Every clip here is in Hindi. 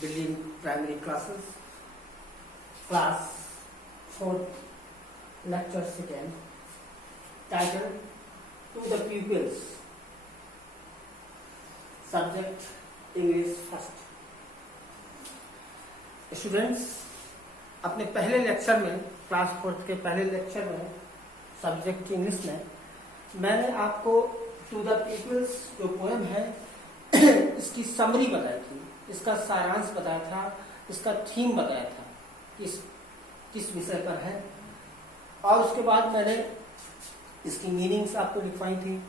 building primary classes, class 4th, lecture 2nd, title to the pupils, subject English first. Students, अपने पहले लेक्चर में, क्लास 4th के पहले लेक्चर में सब्जेक्ट इंग्लिश में मैंने आपको टू द पीपल्स जो पोएम है इसकी समरी बताई थी, इसका सारांश बताया था, इसका थीम बताया था, किस विषय पर है, और उसके बाद मैंने इसकी मीनिंग्स आपको लिखवाई थी।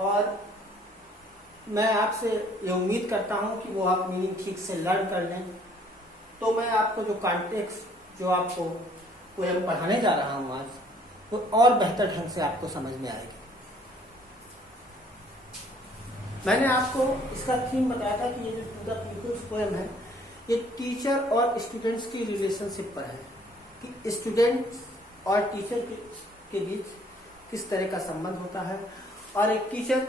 और मैं आपसे ये उम्मीद करता हूँ कि वो आप मीनिंग ठीक से लर्न कर लें। तो मैं आपको जो कॉन्टेक्स्ट जो आपको पोएम पढ़ाने जा रहा हूँ आज, तो और बेहतर ढंग से आपको समझ में आएगी। मैंने आपको इसका थीम बताया था कि ये जो टू द पीपल्स पोएम है, ये टीचर और स्टूडेंट्स की रिलेशनशिप पर है कि स्टूडेंट्स और टीचर के बीच किस तरह का संबंध होता है और एक टीचर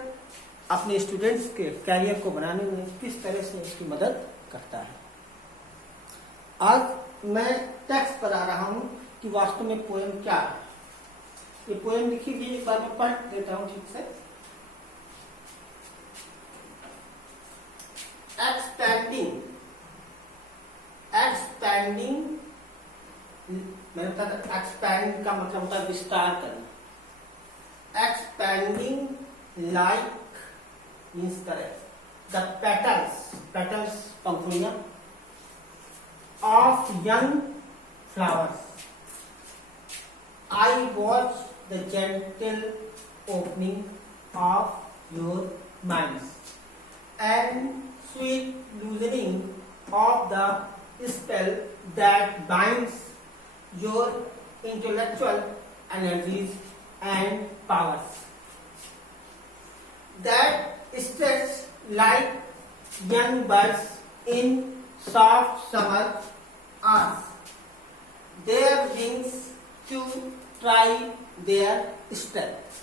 अपने स्टूडेंट्स के कैरियर को बनाने में किस तरह से उसकी मदद करता है। आज मैं टेक्स्ट पर आ रहा हूं कि वास्तव में पोएम क्या है। ये पोएम लिखी हुई, एक बार मैं पढ़ देता हूं ठीक से। एक्सपैंडिंग मैंने बताया था, एक्सपैंड का मतलब होता है विस्तार करना। Expanding like means correct the petals पंखुड़ियां of young flowers. I watch the gentle opening of your minds and sweet loosening of the spell that binds your intellectual energies and powers that stretch like young birds in soft summer hours, their wings to try their strength.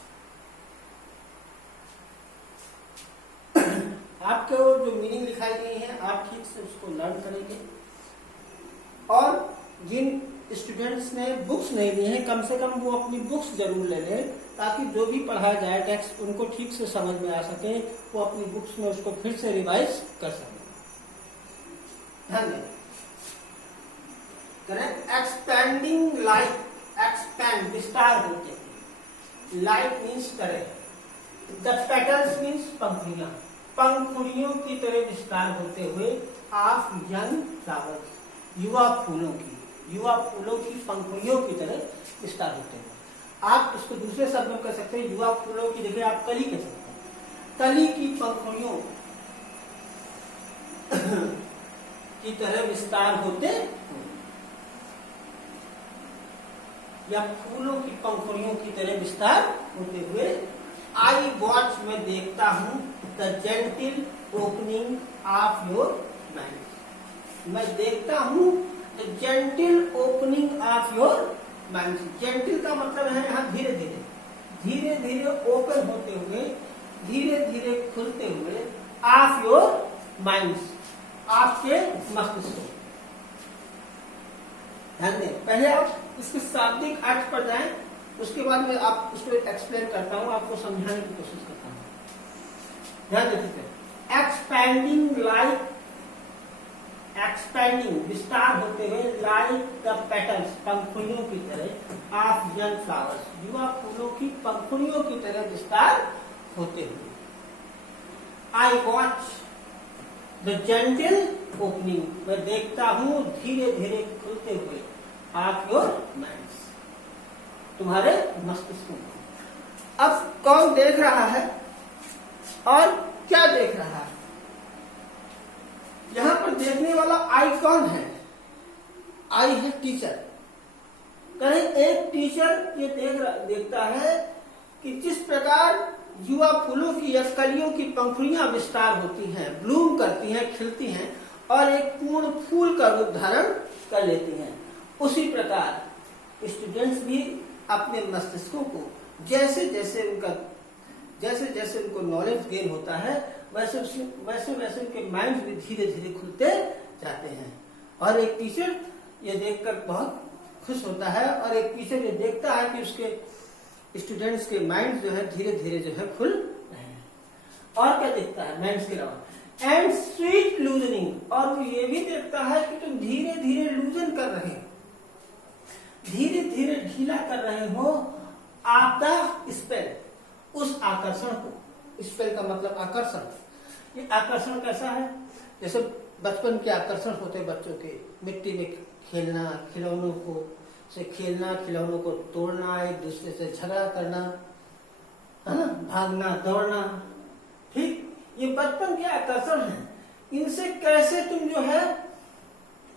आपको जो मीनिंग लिखाई गई है आप ठीक से उसको लर्न करेंगे। और जिन स्टूडेंट्स ने बुक्स नहीं ली हैं, कम से कम वो अपनी बुक्स जरूर ले लें, ताकि जो भी पढ़ाया जाए टेक्स्ट उनको ठीक से समझ में आ सके, वो अपनी बुक्स में उसको फिर से रिवाइज कर सकें। एक्सपैंडिंग लाइक, एक्सपैंड विस्तार होते, लाइक मीन्स तरह, द पेटल्स मीन्स पंखुड़ियां, पंखुड़ियों की तरह विस्तार होते हुए, ऑफ यंग फ्लावर्स युवा फूलों की पंखुड़ियों की तरह विस्तार होते हुए। आप इसको दूसरे शब्द में कह सकते हैं, युवा फूलों की जगह आप कली कह सकते हैं, कली की पंखुड़ियों की तरह विस्तार होते या फूलों की पंखुड़ियों की तरह विस्तार होते हुए। आई वॉच में देखता हूं the gentle opening of your mind, मैं देखता हूं the gentle opening of your mind. Gentle का मतलब है यहाँ धीरे धीरे ओपन होते हुए, धीरे धीरे खुलते हुए, ऑफ योर माइंड, आपके मस्तिष्क को। ध्यान दें, पहले आप इसके शाब्दिक अर्थ पर जाएं, उसके बाद मैं आप उसको एक्सप्लेन करता हूं, आपको समझाने की कोशिश करता हूं। ध्यान दें, एक्सपैंडिंग लाइक, एक्सपैंडिंग विस्तार होते हुए, लाइक द पेटल्स पंखुड़ियों की तरह, ऑफ यंग फ्लावर्स युवा फूलों की पंखुड़ियों की तरह विस्तार होते हुए। I watch the gentle opening, मैं देखता हूं धीरे धीरे खुलते हुए, ऑफ योर माइंड्स, तुम्हारे मस्तिष्क को। अब कौन देख रहा है और क्या देख रहा है? यहां पर देखने वाला आई कौन है? आई है टीचर। कहीं एक टीचर ये देखता है कि जिस प्रकार युवा फूलों की या कलियों की पंखुड़ियां विस्तार होती हैं, ब्लूम करती हैं, खिलती हैं और एक पूर्ण फूल का रूप धारण कर लेती हैं, उसी प्रकार स्टूडेंट्स भी अपने मस्तिष्कों को जैसे जैसे उनको नॉलेज गेन होता है, वैसे वैसे वैसे उनके माइंड भी धीरे धीरे खुलते जाते हैं। और एक टीचर ये देखकर बहुत खुश होता है, और एक टीचर ये देखता है कि उसके स्टूडेंट्स के माइंड जो है धीरे धीरे जो है खुल रहे हैं। और क्या देखता है माइंड्स के अलावा? एंड स्वीट लूजनिंग, और वो ये भी देखता है कि तुम धीरे धीरे लूजन कर रहे हो, धीरे धीरे ढीला कर रहे हो आप द स्पेल, उस आकर्षण को। स्पेल का मतलब आकर्षण। ये आकर्षण कैसा है? जैसे बचपन के आकर्षण होते हैं बच्चों के, मिट्टी में खेलना, खिलौनों को से खेलना, खिलौनों को तोड़ना, एक दूसरे से झगड़ा करना, है ना, भागना दौड़ना। ठीक, ये बचपन के आकर्षण है। इनसे कैसे तुम जो है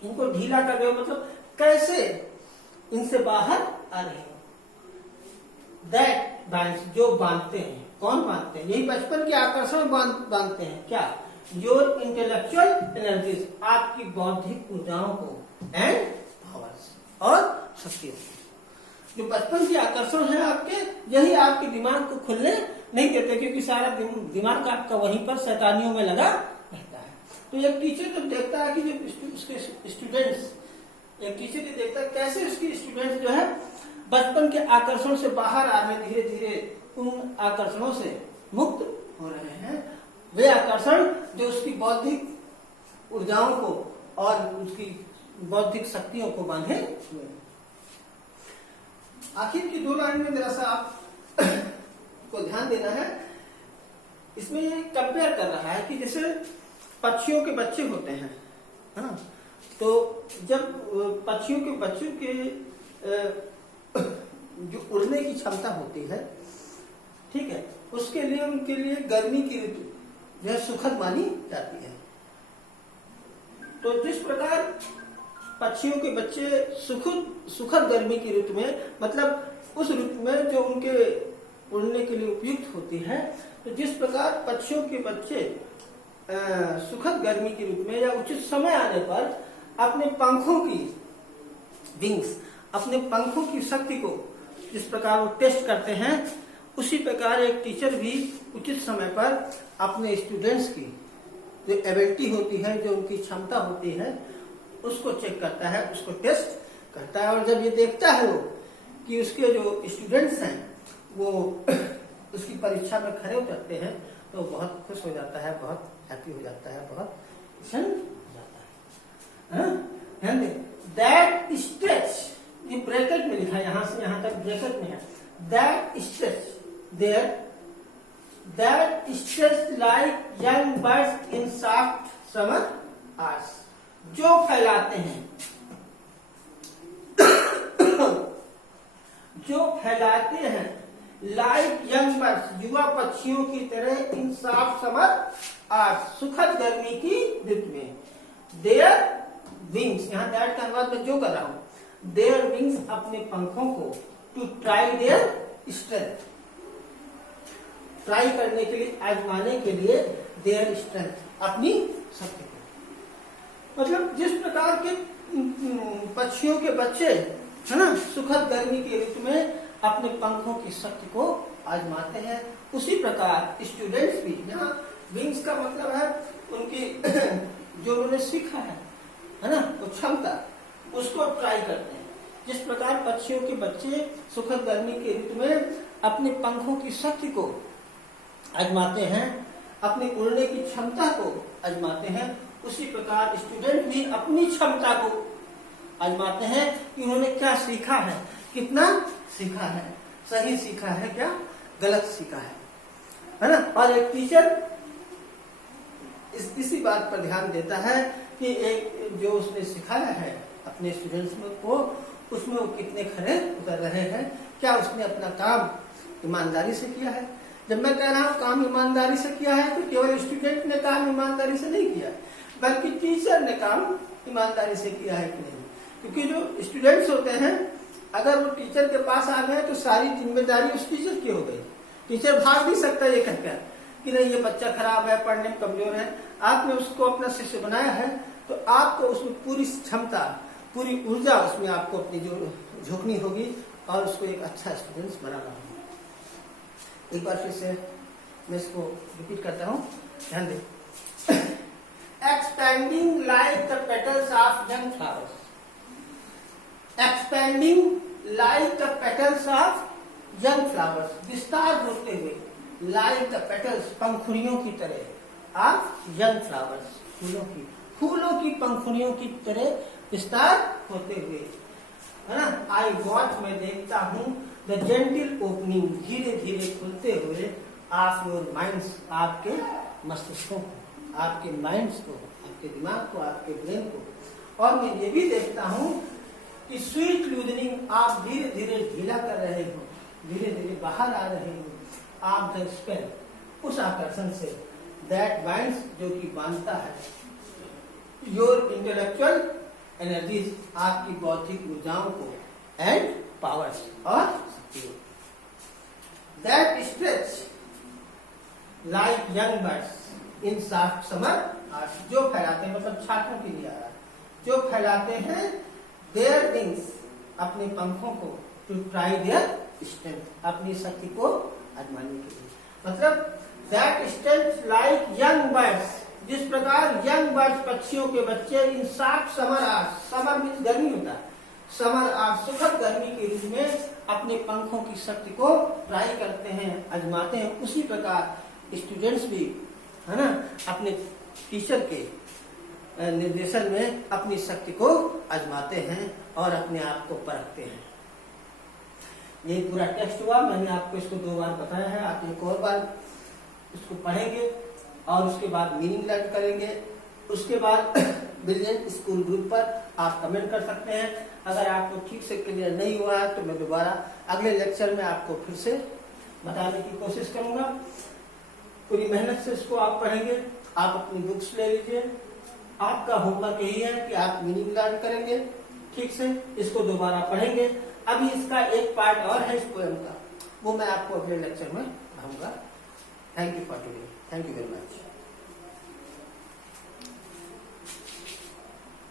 इनको ढीला कर रहे हो, मतलब कैसे इनसे बाहर आ रहे हो। दैट बाइंड्स, जो बांधते हैं। कौन बांधते हैं? यही बचपन के आकर्षण बांधते हैं। क्या? योर इंटेलेक्चुअल एनर्जीज, आपकी बौद्धिक ऊर्जाओं को, एंड पावर्स, और शक्तियों को। जो बचपन के आकर्षण है आपके, यही आपके दिमाग को खुलने नहीं देते, क्योंकि सारा दिमाग आपका वहीं पर शैतानियों में लगा रहता है। तो एक टीचर जब देखता है कि जो उसके स्टूडेंट्स, एक टीचर ये देखता है कैसे उसके स्टूडेंट्स जो है बचपन के आकर्षण से बाहर आ रहे, धीरे धीरे उन आकर्षणों से मुक्त हो रहे हैं। वे आकर्षण जो उसकी बौद्धिक ऊर्जाओं को और उसकी बौद्धिक शक्तियों को बांधे हुए। आखिर की 2 लाइन में जरा सा आप को ध्यान देना है। इसमें ये कंपेयर कर रहा है कि जैसे पक्षियों के बच्चे होते हैं, है ना, तो जब पक्षियों के बच्चों के जो उड़ने की क्षमता होती है, ठीक है, उसके लिए उनके लिए गर्मी की ऋतु जो है सुखद मानी जाती है। तो जिस प्रकार पक्षियों के बच्चे सुखद गर्मी की ऋतु में, मतलब उस ऋतु में जो उनके उड़ने के लिए उपयुक्त होती है, तो जिस प्रकार पक्षियों के बच्चे सुखद गर्मी की ऋतु में या उचित समय आने पर अपने पंखों की विंग्स, अपने पंखों की शक्ति को जिस प्रकार वो टेस्ट करते हैं, उसी प्रकार एक टीचर भी उचित समय पर अपने स्टूडेंट्स की जो एबिलिटी होती है, जो उनकी क्षमता होती है, उसको चेक करता है, उसको टेस्ट करता है। और जब ये देखता है वो कि उसके जो स्टूडेंट्स हैं वो उसकी परीक्षा में खरे उतरते हैं, तो बहुत खुश हो जाता है, बहुत हैप्पी हो जाता है, बहुत प्रसन्न हो जाता है। ध्यान दें, दैट स्ट्रेच, ये ब्रैकेट में लिखा है, यहां से यहां तक ब्रैकेट में है। That stretch there, that stretch like young birds in soft summer hours, जो फैलाते हैं जो फैलाते हैं लाइक यंग बर्ड्स, युवा पक्षियों की तरह, इन सॉफ्ट समर आवर्स, सुखद गर्मी की ऋतु में। देयर विंग्स, यहां दैट का अनुवाद मैं जो कर रहा हूं, देयर विंग्स, अपने पंखों को, to try their strength, try करने के लिए, आजमाने के लिए, देयर स्ट्रेंथ, अपनी शक्ति को। मतलब जिस प्रकार के पक्षियों के बच्चे, है ना, सुखद गर्मी की ऋतु में अपने पंखों की शक्ति को आजमाते हैं, उसी प्रकार स्टूडेंट्स भी, यहाँ विंग्स का मतलब है उनकी जो उन्होंने सीखा है ना, वो क्षमता, उसको ट्राई करते हैं। जिस प्रकार पक्षियों के बच्चे सुखद गर्मी की ऋतु में अपने पंखों की शक्ति को आजमाते हैं, अपनी उड़ने की क्षमता को आजमाते हैं, उसी प्रकार स्टूडेंट भी अपनी क्षमता को आजमाते हैं कि उन्होंने क्या सीखा है, कितना सीखा है, सही सीखा है, क्या गलत सीखा है ना। और एक टीचर इसी बात पर ध्यान देता है कि एक जो उसने सिखाया है अपने स्टूडेंट्स को, उसमें वो कितने खरे उतर रहे हैं, क्या उसने अपना काम ईमानदारी से किया है। जब मैं कह रहा हूँ काम ईमानदारी से किया है, तो केवल स्टूडेंट ने काम ईमानदारी से नहीं किया, बल्कि टीचर ने काम ईमानदारी से किया है कि नहीं। क्योंकि जो स्टूडेंट्स होते हैं, अगर वो टीचर के पास आ गए तो सारी जिम्मेदारी उस टीचर की हो गई। टीचर भाग नहीं सकता ये कहकर कि नहीं ये बच्चा खराब है, पढ़ने में कमजोर है। आपने उसको अपना शिष्य बनाया है, तो आपको उसमें पूरी क्षमता, पूरी ऊर्जा उसमें आपको अपनी जो झोंकनी होगी और उसको एक अच्छा स्टूडेंट्स बनाना होगा। एक बार फिर से मैं इसको रिपीट करता हूँ। ध्यान दें। Expanding like the petals of young flowers, expanding like the petals of young flowers, विस्तार होते हुए, लाइक द पेटल्स, पंखुड़ियों की तरह, ऑफ यंग फ्लावर्स, फूलों की पंखुड़ियों की तरह विस्तार होते हुए, है ना। आई वॉच, मैं देखता हूँ, द जेंटिल ओपनिंग, धीरे धीरे खुलते हुए, ऑफ योर माइंड्स, आपके मस्तिष्कों को, आपके माइंड्स को, आपके दिमाग को, आपके ब्रेन को। और मैं ये भी देखता हूँ कि स्वीट लूजनिंग, आप धीरे धीरे ढीला कर रहे हो, धीरे धीरे बाहर आ रहे हो, आप द स्पेल, उस आकर्षण से, दैट बाइंड्स, जो कि बांधता है, योर इंटेलेक्चुअल एनर्जीज, आपकी बौद्धिक ऊर्जाओं को, एंड पावर्स, और that stretch like young birds in soft summer, जो फैलाते हैं, मतलब छात्रों के लिए आ रहा है, जो फैलाते हैं देयर विंग्स, अपने पंखों को, टू ट्राई देयर स्ट्रेंथ, अपनी शक्ति को आजमाने के लिए, मतलब that strength like young birds, जिस प्रकार यंग बर्ड्स, पक्षियों के बच्चे, in soft summer hours, summer means गर्मी होता है, समर आवर्स, सुखद गर्मी के रूप में अपने पंखों की शक्ति को ट्राई करते हैं, आजमाते हैं, उसी प्रकार स्टूडेंट्स भी, है ना, अपने टीचर के निर्देशन में अपनी शक्ति को आजमाते हैं और अपने आप को परखते हैं। ये पूरा टेक्स्ट हुआ, मैंने आपको इसको 2 बार बताया है, आप एक और बार इसको पढ़ेंगे और उसके बाद मीनिंग लर्न करेंगे। उसके बाद ब्रिलियंट स्कूल ग्रुप पर आप कमेंट कर सकते हैं। अगर आपको ठीक से क्लियर नहीं हुआ है तो मैं दोबारा अगले लेक्चर में आपको फिर से बताने की कोशिश करूंगा। पूरी मेहनत से इसको आप पढ़ेंगे, आप अपनी बुक्स ले लीजिए, आपका होमवर्क यही है कि आप मीनिंग लर्न करेंगे, ठीक से इसको दोबारा पढ़ेंगे। अभी इसका एक पार्ट और है इस पोएम का, वो मैं आपको अगले लेक्चर में पढ़ाऊंगा। Thank you for today, thank you very much.